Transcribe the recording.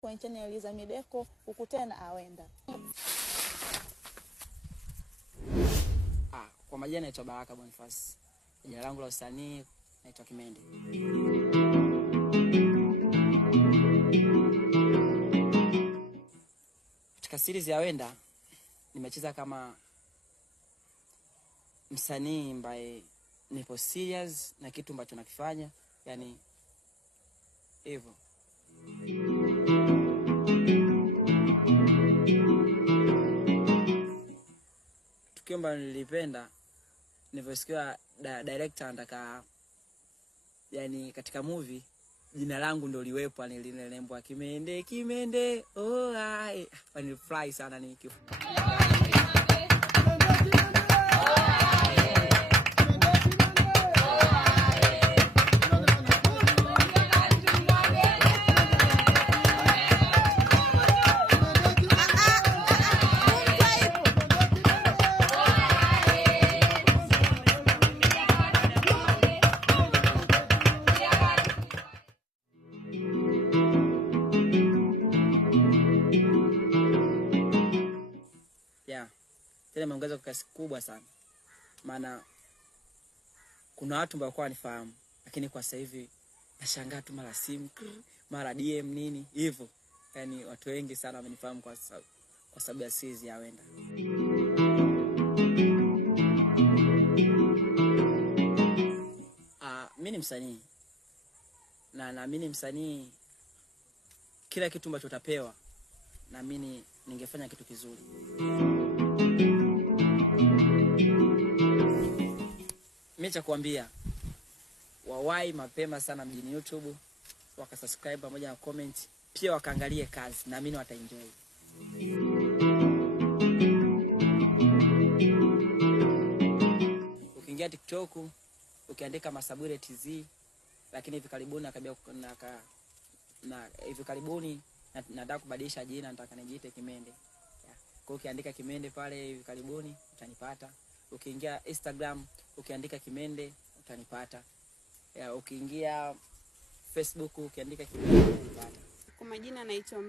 kwenye channel za Mideko ukutane na Awenda. Kwa majina naitwa Baraka Boniface. Jina langu la usanii naitwa Kimende. Katika series ya Awenda nimecheza kama msanii ambaye nipo serious na kitu ambacho nakifanya, yani hivyo. Tukio ambalo nilipenda nilivyosikia director anataka, yani katika movie jina langu ndio liwepo, nililembwa Kimende Kimende, oh ai, nilifurahi sana nikiwa. Tena imeongeza kwa kasi kubwa sana. Maana kuna watu ambao kwa nifahamu, lakini kwa sasa hivi nashangaa tu mara simu, mara DM nini hivyo. Yani watu wengi sana wamenifahamu kwa sababu ya series ya Awenda. Mimi ni msanii. Na naamini msanii kila kitu ambacho utapewa, naamini ningefanya kitu kizuri. Mimi cha kuambia wawai mapema sana mjini YouTube, wakasubscribe pamoja na comment, pia wakaangalie kazi, naamini wataenjoy. Ukiingia TikTok ukiandika Masabure TZ, lakini hivi karibuni nataka kubadilisha jina, nataka nijiite Kimende. Kwa ukiandika Kimende pale hivi karibuni utanipata. Ukiingia Instagram ukiandika Kimende utanipata. Ukiingia Facebook ukiandika Kimende utanipata. Kwa majina naitwa